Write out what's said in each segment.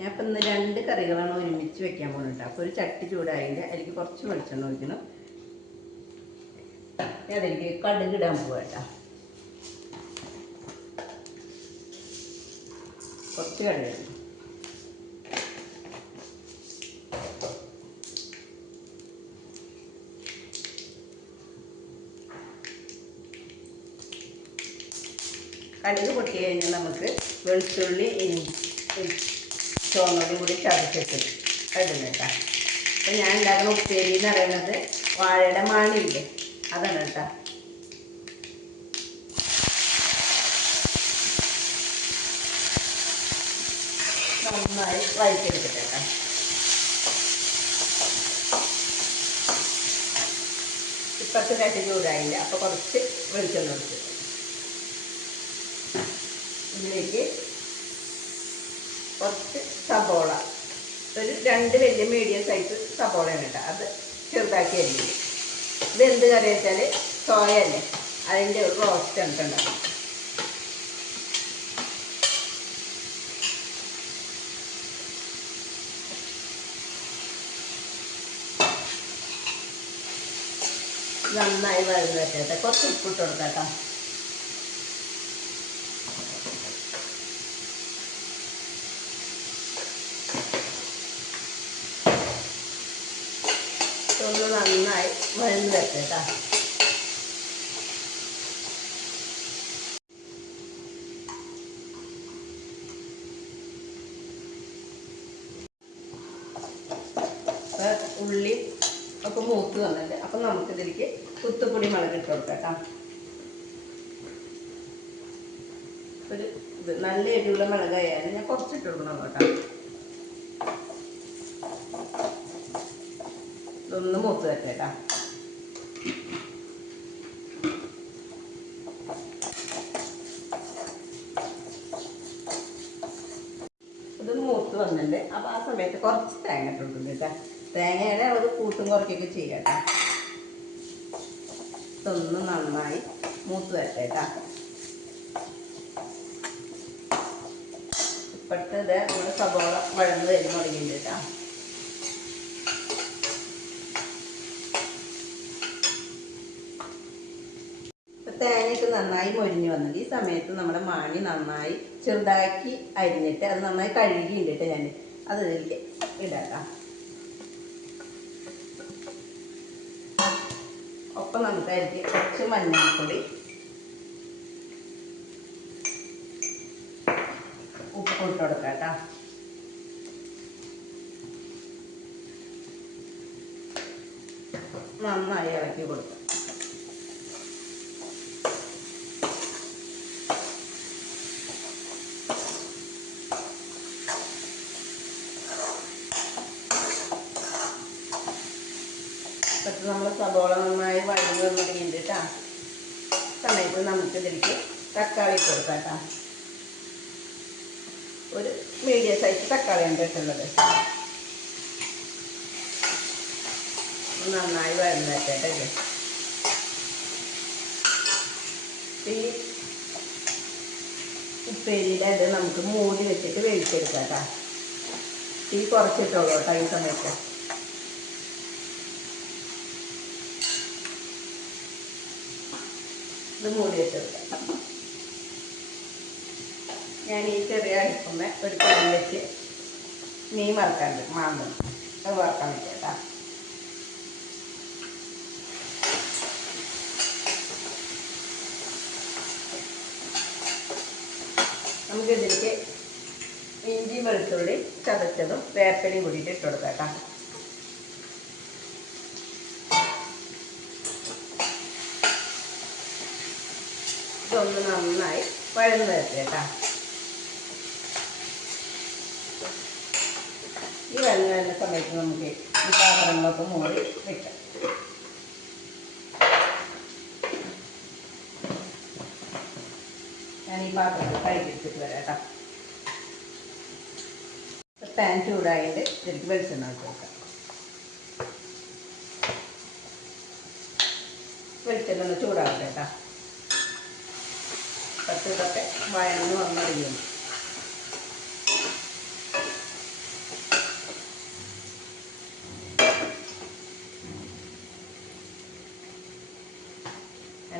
ഞാൻ ഇപ്പം ഇന്ന് 2 കറികളാണ് ഒരുമിച്ച് വെക്കാൻ പോകുന്നത്. അപ്പോൾ ഒരു ചട്ടി ചൂടായതിൻ്റെ അതിലേക്ക് കുറച്ച് വെളിച്ചെണ്ണ ഒഴിക്കണം. അതിലേക്ക് കടുക് ഇടാൻ പോവാം കേട്ടോ. കുറച്ച് കടുക് കടുക് പൊട്ടി കഴിഞ്ഞാൽ നമുക്ക് വെളുത്തുള്ളി ചുവന്നുള്ളി കൂടി ചതച്ചിട്ട് ഇടുന്നു കേട്ടോ. അപ്പം ഞാൻ ഉണ്ടാക്കുന്ന ഉപ്പേരി എന്ന് പറയുന്നത് വാഴയുടെ മാണിയില്ലേ, അതാണ് കേട്ടോ. നന്നായി വഴറ്റിയെടുക്കട്ടെ കേട്ടോ. ഇപ്പത്തെ ചട്ടി ചൂടായില്ല, അപ്പോൾ കുറച്ച് വെളിച്ചെണ്ണ ഒഴിച്ചിട്ട് ഇതിലേക്ക് കുറച്ച് സബോള, ഒരു 2 വലിയ മീഡിയം സൈസ് സബോളയാണ് കേട്ടോ. അത് ചെറുതാക്കി അരിഞ്ഞു. ഇത് എന്ത് കറി വെച്ചാൽ സോയല്ലേ, അതിൻ്റെ ഒരു റോസ്റ്റ് ഉണ്ടാകും. നന്നായി വഴന്ന് വെച്ചിട്ട് കുറച്ച് ഉപ്പിട്ട് കൊടുക്കാം കേട്ടോ. ഒന്ന് നന്നായി വഴന്ന് വെച്ചേട്ടാ. ഉള്ളി ഒക്കെ മൂത്ത് വന്നിട്ട് അപ്പം നമുക്കിതിലേക്ക് കുത്തുപ്പൊടി മുളക് ഇട്ട് കൊടുക്കാം. ഒരു ഇത് നല്ല എരിവുള്ള മുളകായാലും ഞാൻ കുറച്ചിട്ട് കൊടുക്കണം കേട്ടോ. ഇതൊന്ന് മൂത്ത് വെച്ചേട്ടാ. ഇത് മൂത്ത് വന്നിട്ടുണ്ട്. അപ്പോൾ ആ സമയത്ത് കുറച്ച് തേങ്ങ ഇട്ട് കൊടുക്കും കേട്ടോ. തേങ്ങയുടെ അളവ് കൂട്ടും കുറയ്ക്കൊക്കെ ചെയ്യാം കേട്ടോ. ഇതൊന്ന് നന്നായി മൂത്ത് വെച്ചേട്ടാ. ഇപ്പോഴത്തെ നമ്മുടെ സബോള വഴന്ന് വരുന്ന തുടങ്ങിയിട്ടുണ്ട് കേട്ടോ. തേങ്ങയൊക്കെ നന്നായി മൊരിഞ്ഞ് വന്നത് ഈ സമയത്ത് നമ്മുടെ മാണി നന്നായി ചെറുതാക്കി അരിഞ്ഞിട്ട് അത് നന്നായി കഴുകിയിട്ടിട്ട് ഞാൻ അത് ഇതിലേക്ക് ഇടാം. ഒപ്പം നമുക്ക് അതിലേക്ക് കുറച്ച് മഞ്ഞൾപ്പൊടി, ഉപ്പ് ഇട്ട് കൊടുക്കാം കേട്ടോ. നന്നായി ഇളക്കി കൊടുക്കാം. പക്ഷെ നമ്മൾ സബോള നന്നായി വഴങ്ങി വന്നിട്ടുണ്ട് കേട്ടോ. സമയത്ത് നമുക്ക് ഇതിലേക്ക് തക്കാളി ഇട്ട് കൊടുക്കാം കേട്ടോ. ഒരു മീഡിയം സൈസ് തക്കാളിയാണ് ഇട്ടുള്ളത്. നന്നായി വഴന്ന് വെച്ചേട്ടെ. ഈ ഉപ്പേരിയുടെ അത് നമുക്ക് മൂടി വെച്ചിട്ട് വേവിച്ചെടുക്കാം കേട്ടോ. തീ കുറച്ചിട്ടുള്ളൂ കേട്ടോ ഈ സമയത്ത്. ഇത് മൂടി വെച്ചെടുക്കാം. ഞാൻ ഈ ചെറിയ അടുപ്പുമ്മ ഒരു പാൻ വെച്ച് മീൻ വറുക്കാണ്ട് മാന്തം അത് വറുക്കാൻ വെക്കാം കേട്ടോ. നമുക്കിതിലേക്ക് ഇഞ്ചി വെളുത്തുള്ളി ചതച്ചതും വേപ്പിലയും കൂടിയിട്ട് ഇട്ട് കൊടുക്കാം കേട്ടോ. ഇതൊന്ന് നന്നായി വഴന്ന് വരട്ടെ കേട്ടോ. ഈ വഴന്ന് വരുന്ന സമയത്ത് നമുക്ക് ഈ പാത്രങ്ങളൊക്കെ മൂടി വെക്കാം. ഞാൻ ഈ പാത്രങ്ങൾ കഴുകിച്ചിട്ട് വരാം കേട്ടോ. പാൻ ചൂടായിട്ട് ഇതിലേക്ക് വെളിച്ചെണ്ണ ഒഴിച്ച് വെക്കാം. വെളിച്ചെണ്ണ ഒന്ന് ചൂടാവട്ടെ കേട്ടോ. ഇതൊക്കെ വഴന്ന് വന്നറിയുന്നു.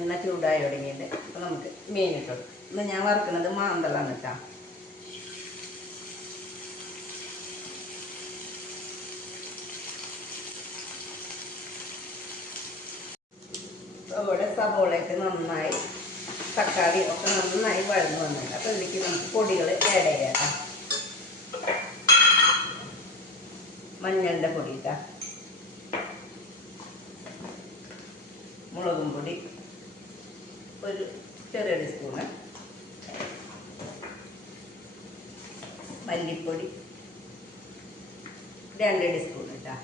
എണ്ണ ചൂടായി തുടങ്ങിയിട്ട് അപ്പോൾ നമുക്ക് മീൻ ഇട്ട് കൊടുക്കാം. ഇന്ന് ഞാൻ വറുക്കുന്നത് മാന്തളാണ് കേട്ടോ. ഇവിടെ സവോളയൊക്കെ നന്നായി തക്കാളി ഒക്കെ നന്നായി വഴന്നു വന്നിട്ടുണ്ട്. അപ്പോൾ ഇതിലേക്ക് നമുക്ക് പൊടികൾ ആഡ് ചെയ്യാം. മഞ്ഞളുടെ പൊടി ഇട്ടാ, മുളകും പൊടി ഒരു ചെറിയ ടീസ്പൂണ്, മല്ലിപ്പൊടി 2 ടീസ്പൂൺ ഇട്ടാ,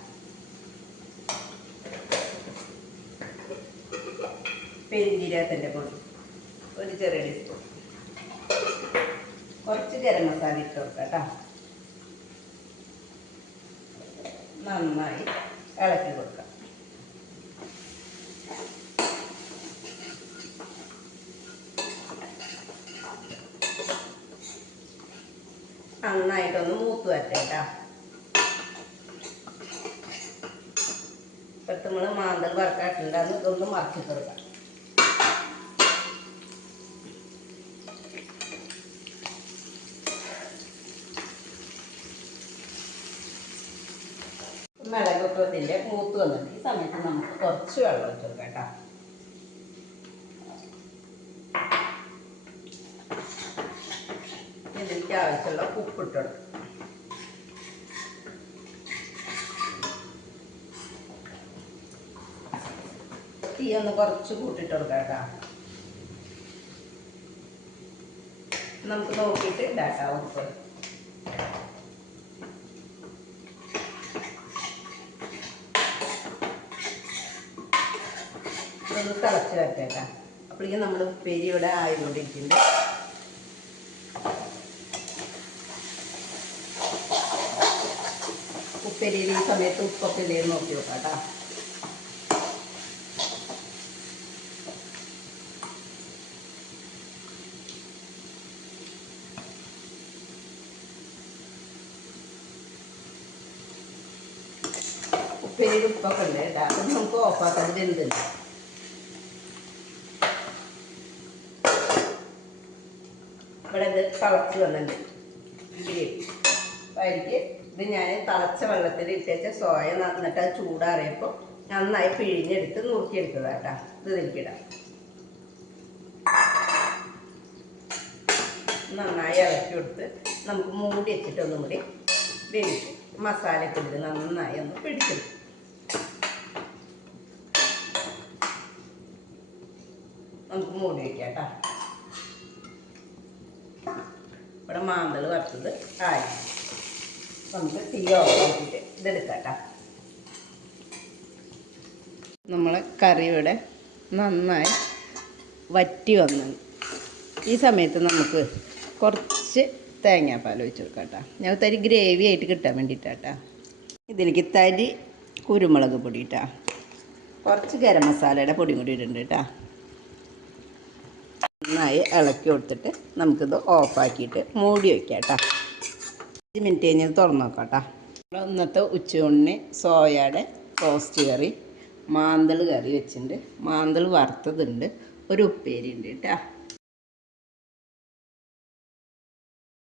പെരിഞ്ജീരകത്തിൻ്റെ പൊടി ഒരു ചെറിയ ടീസ്പൂൺ, കുറച്ച് ഗരം മസാല ഇട്ട് കൊടുക്കാം കേട്ടോ. നന്നായി ഇളക്കി കൊടുക്കാം. നന്നായിട്ടൊന്ന് മൂത്ത് വരട്ടെ. ഇപ്പോഴത്തെ നമ്മൾ മാന്തൽ വറുക്കാട്ടുണ്ടാകുന്ന ഇതൊന്ന് മറക്കി കൊടുക്കാം. മിളകൊക്കെ ഇതിൻ്റെ മൂത്ത് വന്നിട്ട് ഈ സമയത്ത് നമുക്ക് കുറച്ച് വെള്ളം ഒഴിച്ച് കൊടുക്കാം കേട്ടോ. ഇതിലേക്ക് ആവശ്യമുള്ള ഉപ്പിട്ട് കൊടുക്കാം. തീ ഒന്ന് കുറച്ച് കൂട്ടിട്ട് കൊടുക്കാം കേട്ടോ. നമുക്ക് നോക്കിയിട്ട് ഇടാട്ടോ ഉപ്പ്. ഒന്ന് തിളച്ച് വരട്ടെ. അപ്പോഴേക്കും നമ്മുടെ ഉപ്പേരി ഇവിടെ ആയിക്കൊണ്ടിരിക്കുന്നുണ്ട്. ഉപ്പേരിയിൽ ഈ സമയത്ത് ഉപ്പൊക്കെ ഇല്ലേ നോക്കി നോക്കാം കേട്ടോ. ഉപ്പേരിയിൽ ഉപ്പൊക്കെ ഉണ്ട് കേട്ടോ. അപ്പം നമുക്ക് ഓഫാക്കാൻ വെന്തുണ്ട്. ഇവിടെ ഇത് തിളച്ച് വന്നിട്ടുണ്ട് ഗ്രേവി. അപ്പോൾ അതിലേക്ക് ഇത് ഞാൻ തിളച്ച വെള്ളത്തിൽ ഇട്ടേച്ച സോയ എന്നിട്ട് അത് ചൂടാറിയപ്പോൾ നന്നായി പിഴിഞ്ഞെടുത്ത് നുറുക്കിയെടുത്തതാണ് കേട്ടോ. ഇത് ഇതിലേക്കിടാം. നന്നായി ഇളക്കി കൊടുത്ത് നമുക്ക് മൂടി വെച്ചിട്ട് ഒന്നും കൂടി വേവിച്ച് മസാലയൊക്കെ ഇട്ട് നന്നായി ഒന്ന് പിടിച്ചെടുക്കും. നമുക്ക് മൂടി വയ്ക്കാം കേട്ടോ. ഇവിടെ മാന്തൽ വറുത്തത് ആയി. നമുക്ക് തീ ഓഫാക്കിയിട്ട് ഇതെടുക്കാം കേട്ടോ. നമ്മളെ കറി ഇവിടെ നന്നായി വറ്റി വന്നു. ഈ സമയത്ത് നമുക്ക് കുറച്ച് തേങ്ങാപ്പാൽ ഒഴിച്ച് കൊടുക്കാം കേട്ടോ. ഞാൻ തരി ഗ്രേവി ആയിട്ട് കിട്ടാൻ വേണ്ടിയിട്ടാട്ടോ. ഇതിലേക്ക് തരി കുരുമുളക് പൊടി ഇട്ടാ, കുറച്ച് ഗരം മസാലയുടെ പൊടിയും കൂടി ഇടുന്നുണ്ട് കേട്ടോ. നന്നായി ഇളക്കി കൊടുത്തിട്ട് നമുക്കിത് ഓഫാക്കിയിട്ട് മൂടി വയ്ക്കാം കേട്ടോ. 5 മിനിറ്റ് കഴിഞ്ഞ് തുറന്ന് നോക്കാം കേട്ടോ. ഇന്നത്തെ ഉച്ചയൂണിന് സോയയുടെ റോസ്റ്റ് കറി, മാന്തൾ കറി വെച്ചിട്ടുണ്ട്, മാന്തൾ വറുത്തതുണ്ട്, ഒരു ഉപ്പേരി ഉണ്ട് കേട്ടോ.